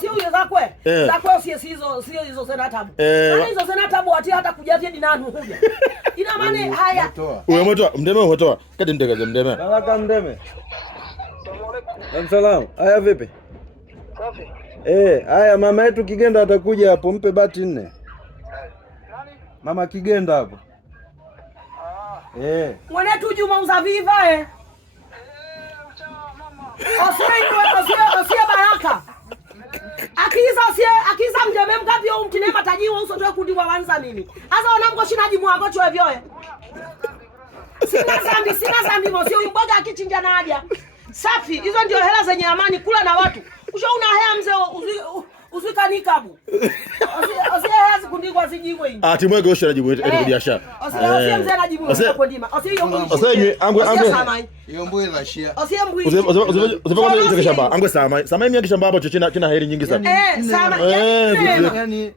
sio hizo zakwe. Zakwe sio hizo zena tabu. Hizo zena tabu ati hata kujavia dinanu huja. Ina maana haya. Umetoa mdeme umetoa. Kati mtekaze mdeme. Baraka mdeme. Salamu. Haya vipi? Safi. Haya mama yetu Kigenda atakuja hapo, mpe bati 4. Nani? Mama Kigenda hapo. Mwanetu Juma Uzaviva Osie Baraka. Akiza mdeme mgapi au mtinema tajiwa uso toa kundi wa wanza nini. Asa onamko shinaji mwago chwe vyoe. Sina zambi mosio mboga akichinja na haja. Safi, hizo ndio hela zenye amani, kula na watu. Ushaona hea mzee uzika nikabu. Osie hea zikundikwa zijibwe hivi. Timwege osha najibu eti biashara. Osie mzee anajibu kwa ndima. Osie hiyo. Osie angwe hiyo mbwe la shia. Osie mbwe. Uzipaka hiyo kishamba. Angwe samai. Samai mimi kishamba hapo china heri nyingi sana. Samai. Yani